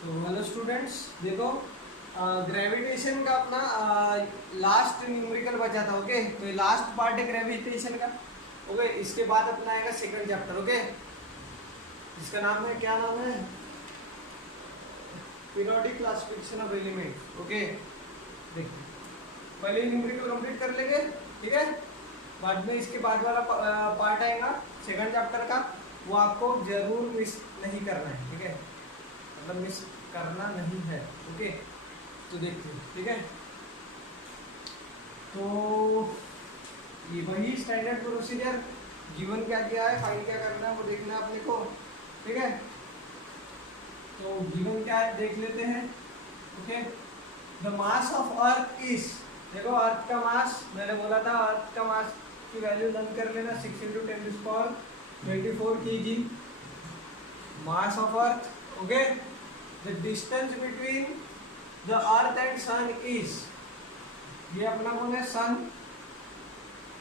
तो hello students, देखो gravitation का अपना लास्ट न्यूमेरिकल बचा था। ओके, तो ये लास्ट पार्ट है ग्रेविटेशन का। ओके, इसके बाद अपना आएगा सेकंड चैप्टर। ओके, इसका नाम है, क्या नाम है? Periodic classification of element. Okay, देखो पहले न्यूमेरिकल कंप्लीट कर लेंगे, ठीक है। बाद में इसके बाद वाला पार्ट आएगा सेकंड चैप्टर का, वो आपको जरूर मिस नहीं करना है, ठीक है। मतलब मिस करना नहीं है। ओके, तो देखते हैं, ठीक है। तो ये वही स्टैंडर्ड प्रोसीजर, गिवन क्या किया है, फाइंड क्या करना है वो देखना है अपने को, ठीक है। तो गिवन क्या है देख लेते हैं। Okay, the mass of earth is, देखो अर्थ का मास मैंने बोला था, अर्थ का मास की वैल्यू लर्न कर लेना, 6 × 10⁻24 kg mass of earth. Okay, the distance between the earth and sun is, ये अपना कौन है? सन।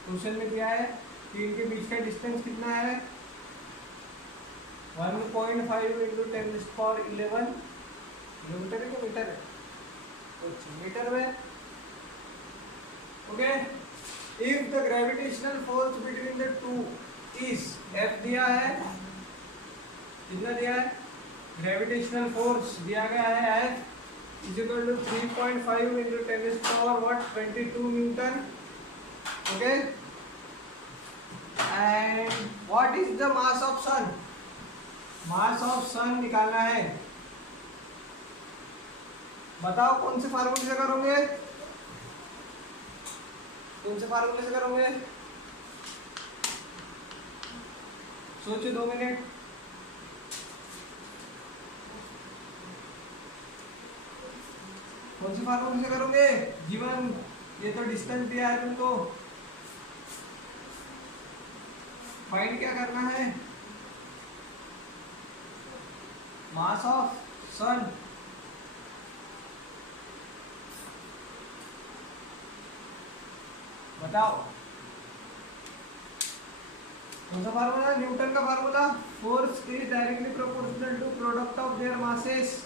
क्वेश्चन में दिया है कि इनके बीच का डिस्टेंस कितना है? 1.5 × 10⁻11 किलोमीटर है कि मीटर है? अच्छा, मीटर में। Okay, if the gravitational force between the two is, F दिया है, कितना दिया है? ग्रेविटेशनल फोर्स दिया गया है F is equal to 3.5 × 10⁻22 newton. Okay, and what is the mass of sun? Mass of sun निकालना है। बताओ कौन से फार्मूले से करोगे? कौन से फार्मूले से करोगे? सोचो 2 मिनट। कौन से फार्मूले से करोगे? जीवन, ये तो डिस्टेंस दिया है तुमको, फाइंड क्या करना है? Mass of sun. बताओ कौन सा फार्मूला? न्यूटन का formula, force is directly proportional to product of their masses.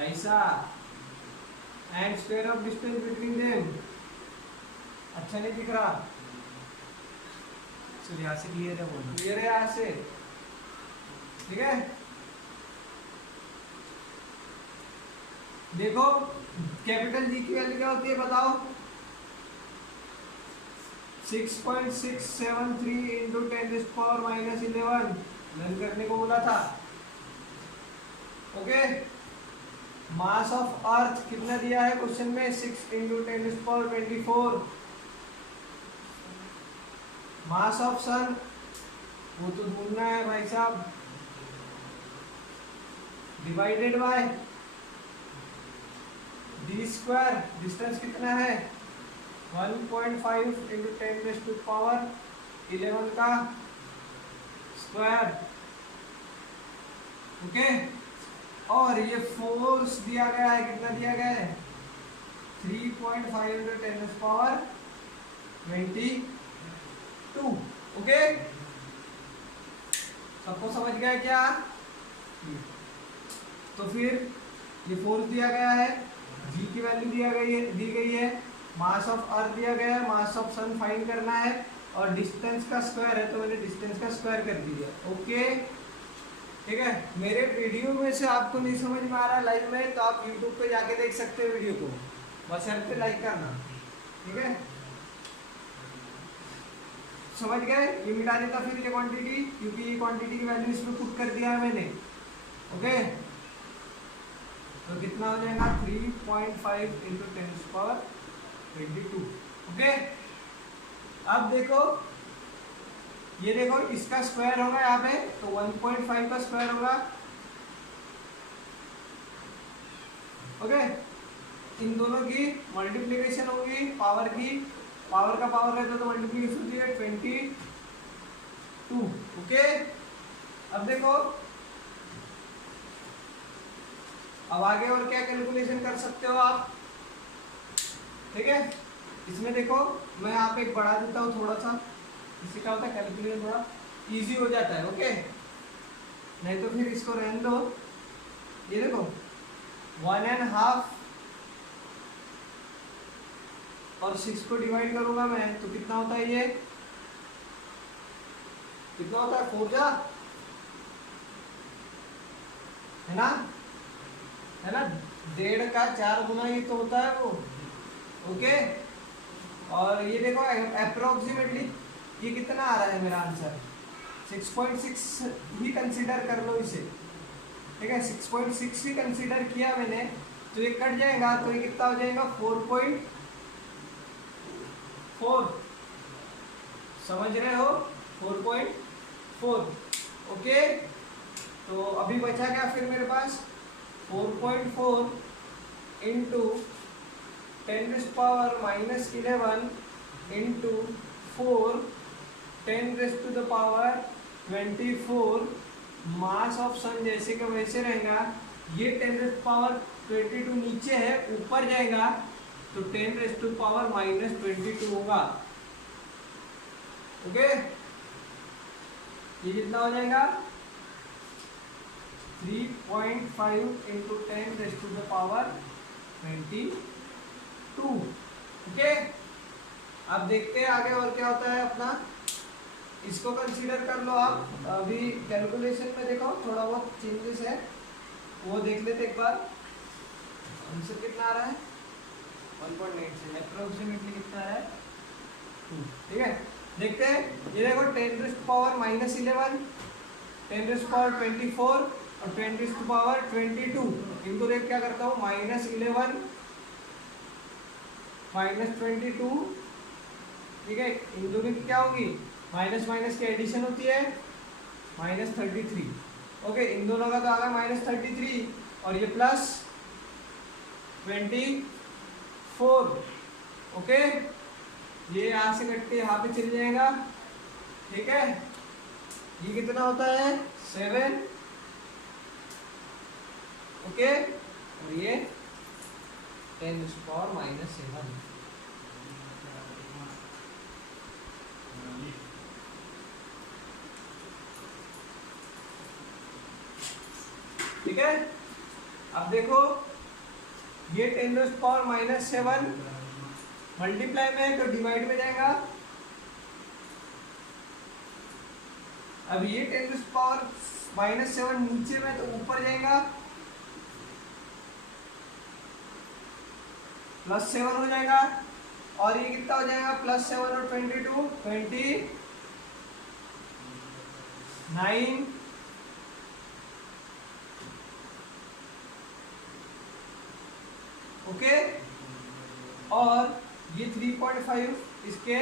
ऐसा, and square of distance between them. अच्छा नहीं दिख रहा? चलिए यहाँ से क्लियर है, बोलो क्लियर है यहाँ से, ठीक है। देखो कैपिटल जी की वैल्यू क्या होती है बताओ? 6.673 × 10⁻11 लर्न करने को बोला था। ओके, मास ऑफ अर्थ कितना दिया है क्वेश्चन में? 6 × 10⁻24। मास ऑफ सन वो तो ढूंढना है भाई साहब, divided by D square, distance कितना है? 1.5 × 10⁻11 का स्क्वायर। ओके, और ये फोर्स दिया गया है, कितना दिया गया है? 3.5 × 10⁻22। ओके, सबको समझ गया क्या? तो फिर ये फोर्स दिया गया है, जी की वैल्यू दी गई है, मास ऑफ अर्थ दिया गया है, मास ऑफ सन फाइंड करना है, और डिस्टेंस का स्क्वायर है तो मैंने डिस्टेंस का स्क्वायर कर दिया। ओके, ठीक है। मेरे वीडियो में से आपको नहीं समझ में आ रहा है लाइव में, तो आप यूट्यूब पे जाके देख सकते हो वीडियो को, बस यार पे लाइक करना, ठीक है। समझ गए? ये मिटा देता फिर ये क्वांटिटी, क्योंकि ये क्वांटिटी की वैल्यू इसमें पुट कर दिया है मैंने। ओके, तो कितना हो जाएगा? 3.5 × 10⁻22। ओके, अब देखो, ये देखो इसका स्क्वायर होगा यहाँ पे, तो 1.5 का स्क्वायर होगा। ओके, इन दोनों की मल्टीप्लिकेशन होगी, पावर की, पावर का पावर रहता तो मल्टीप्लिकेशन होती है 22। ओके, अब देखो, अब आगे और क्या कैलकुलेशन कर सकते हो आप, ठीक है। इसमें देखो मैं यहाँ पे एक बढ़ा देता हूँ थोड़ा सा, इससे क्या होता है कैलकुलेशन थोड़ा इजी हो जाता है। ओके, नहीं तो फिर इसको रहने दो। ये देखो 1.5 और 6 को डिवाइड करूंगा मैं तो कितना होता है, ये कितना होता है, 4 जा, है ना, है ना, 1.5 का 4 गुना ही तो होता है वो। ओके, और ये देखो अप्रोक्सीमेटली ये कितना आ रहा है मेरा आंसर, 6.6 ही कंसीडर कर लो इसे, ठीक है, 6.6 ही कंसीडर किया मैंने, तो ये कट जाएगा तो ये कितना हो जाएगा 4.4, समझ रहे हो, 4.4। ओके, तो अभी बचा क्या फिर मेरे पास, 4.4 इंटू 10⁻11 इंटू 4 10⁻24 मास ऑफ सन जैसे का वैसे रहेगा। ये 10⁻22 नीचे है, ऊपर जाएगा तो 10⁻−22 होगा। ओके, ये कितना हो जाएगा 3.5 इंटू 10⁻22। ओके, अब देखते हैं आगे और क्या होता है अपना, इसको कंसीडर कर लो आप। अभी कैलकुलेशन में देखो थोड़ा बहुत चेंजेस है, वो देख लेते एक बार। आंसर कितना आ रहा है 1.8 से अप्रोक्सीमेटली कितना है 2, ठीक है। देखते हैं, ये देखो 10⁻−11 10⁻24 और 10⁻22, इनको देख क्या करता हूँ, -11 -22, ठीक है, इन दोनों की क्या होगी, माइनस माइनस की एडिशन होती है, -33। ओके, इन दोनों का तो आ गया -33 और ये +24। ओके, ये यहाँ से कट के यहाँ पे चल जाएगा, ठीक है। ये कितना होता है 7। ओके, और ये 10⁻⁻7। ठीक है, अब देखो ये 10⁻⁻7 मल्टीप्लाई में है तो डिवाइड में जाएगा। अब ये 10⁻⁻7 नीचे में तो ऊपर जाएगा, +7 हो जाएगा, और ये कितना हो जाएगा +7 और 22 29। ओके, और ये 3.5 इसके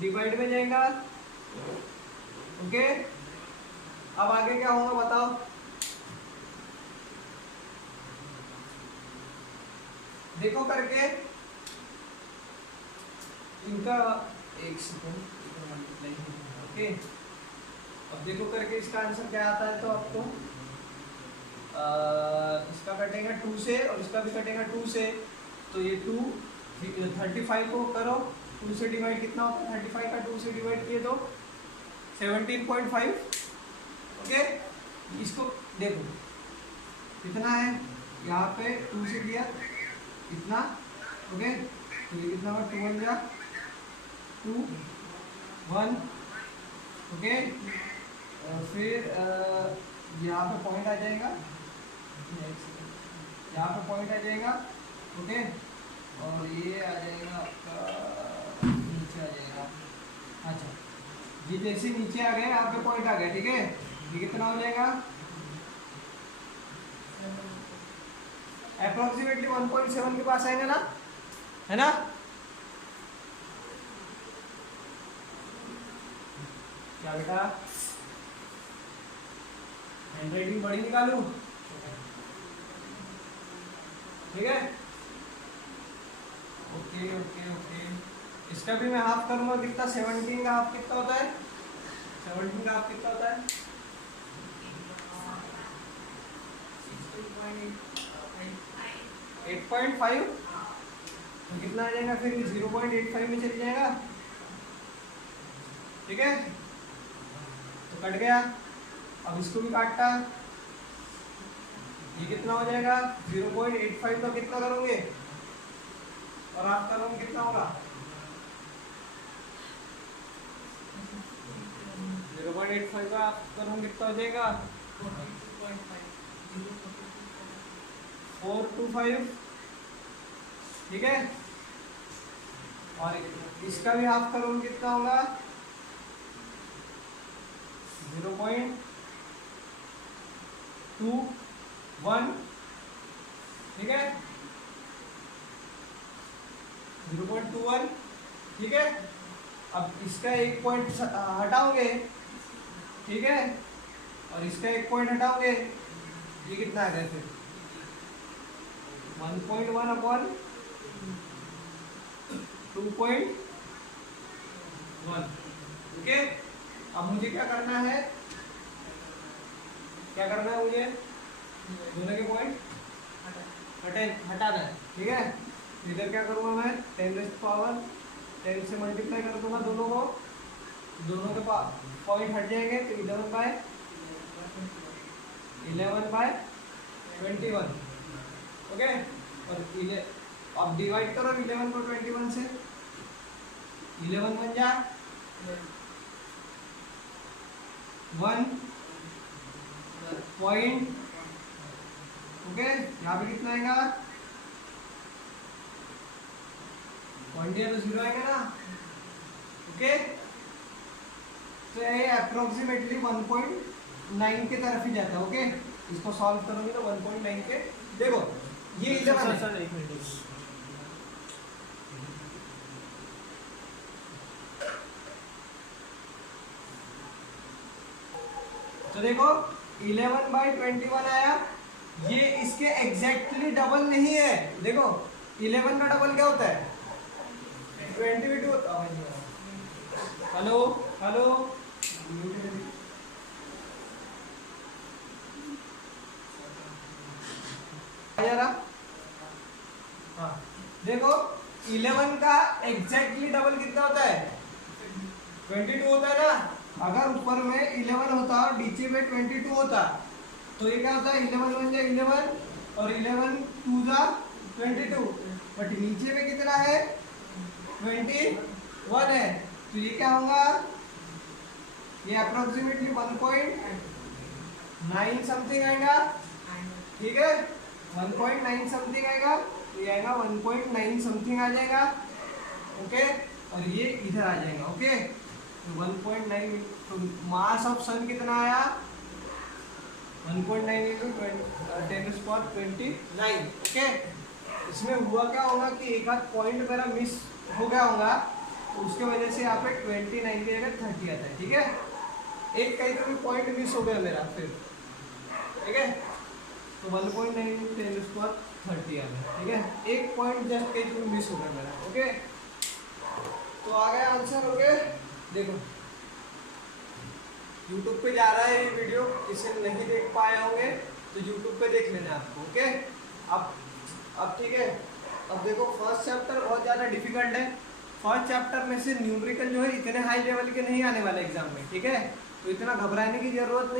डिवाइड में जाएगा। ओके, अब आगे क्या होगा बताओ, देखो करके इनका, एक सेकंड। ओके, अब देखो करके इसका आंसर क्या आता है, तो आपको इसका कटेगा 2 से और इसका भी कटेगा 2 से, तो ये 35 को करो 2 से डिवाइड, कितना होता है 35 का 2 से डिवाइड किए तो 17.5। ओके, इसको देखो कितना है, यहाँ पे 2 से किया इतना। ओके, तो ये कितना हुआ 2 1 जा 2 1। ओके, फिर यहाँ पे पॉइंट आ जाएगा, यहाँ पे पॉइंट आ जाएगा। ओके, और ये आ जाएगा आपका नीचे आ जाएगा। अच्छा, ये जैसे नीचे आ गए यहाँ पे पॉइंट आ गया, ठीक है, ये कितना हो जाएगा अप्रोक्सीमेटली 1.7 के पास आएगा ना, है ना। क्या बेटा, हैंडराइटिंग बड़ी निकालूं, ठीक है। ओके ओके ओके, इसका भी मैं हाफ करूंगा, कितना 17 का हाफ कितना होता है, 17 का हाफ कितना होता है 8.5, तो कितना आ जाएगा फिर 0.85 में चल जाएगा, ठीक है, तो कट गया। अब इसको भी काटता, ये कितना हो जाएगा 0.85 का कितना करोगे और आप करोगे कितना होगा 0.85 का आप करोगे कितना हो जाएगा 425, ठीक है। और इसका भी हाफ करोगे कितना होगा 0.21, ठीक है 0.21, ठीक है। अब इसका एक पॉइंट हटाओगे, ठीक है, और इसका एक पॉइंट हटाओगे, ये कितना आ गया फिर 1.1 अपॉन 2.1, ओके। अब मुझे क्या करना है, क्या करना है मुझे दोनों के पॉइंट हटाना है, ठीक है। इधर क्या करूँगा मैं 10 से मल्टीप्लाई कर दूंगा दोनों को, दोनों के पॉइंट हट जाएंगे तो 11/21, ओके। और अब डिवाइड करो 11 को 21 से, 11 बन जा 1 पॉइंट, ओके। यहाँ पे कितना आएगा पॉइंट दिया तो 0 आएगा ना, ओके। तो ये अप्रोक्सीमेटली 1.9 के तरफ ही जाता है, ओके। इसको सॉल्व करोगे तो 1.9 के, देखो ये 11 है। एक मिनट तो देखो 11/21 आया, ये इसके एग्जैक्टली डबल नहीं है। देखो 11 का डबल क्या होता है 22 होता है। हेलो हेलो हाँ, देखो 11 का एग्जैक्टली डबल कितना होता है 22 होता है ना। अगर ऊपर में 11 होता और नीचे में 22 होता तो ये क्या होता है 11 बन जाए 11 और 11 2 जा 22, बट नीचे में कितना है 21 है, तो ये क्या होगा ये अप्रोक्सीमेटली 1.9 समथिंग आएगा, ठीक है 1.9 समथिंग आएगा, तो ये आएगा 1.9 समथिंग आ जाएगा, ओके। और ये इधर आ जाएगा, ओके। तो 1.9 तो मास ऑफ सन कितना आया 1.9 into 10⁻²৯, ओके। इसमें हुआ क्या होगा कि एक आध पॉइंट मेरा मिस हो गया होगा, तो उसके वजह से यहाँ पे 29 की जगह 30 आता है, ठीक है। एक कहीं तो भी पॉइंट मिस हो गया मेरा फिर, ठीक है। तो 1.9 into 10⁻30 आ गया, ठीक है। एक पॉइंट जस्ट कहीं तो मिस हो गया मेरा, ओके। तो आ गया आंसर, ओके। देखो YouTube पे जा रहा है ये वीडियो, इसे नहीं देख पाए होंगे तो YouTube पे देख लेना आपको, ओके। अब ठीक है। अब देखो फर्स्ट चैप्टर बहुत ज़्यादा डिफिकल्ट है। फर्स्ट चैप्टर में से न्यूमेरिकल जो है इतने हाई लेवल के नहीं आने वाले एग्जाम में, ठीक है। तो इतना घबराने की जरूरत नहीं।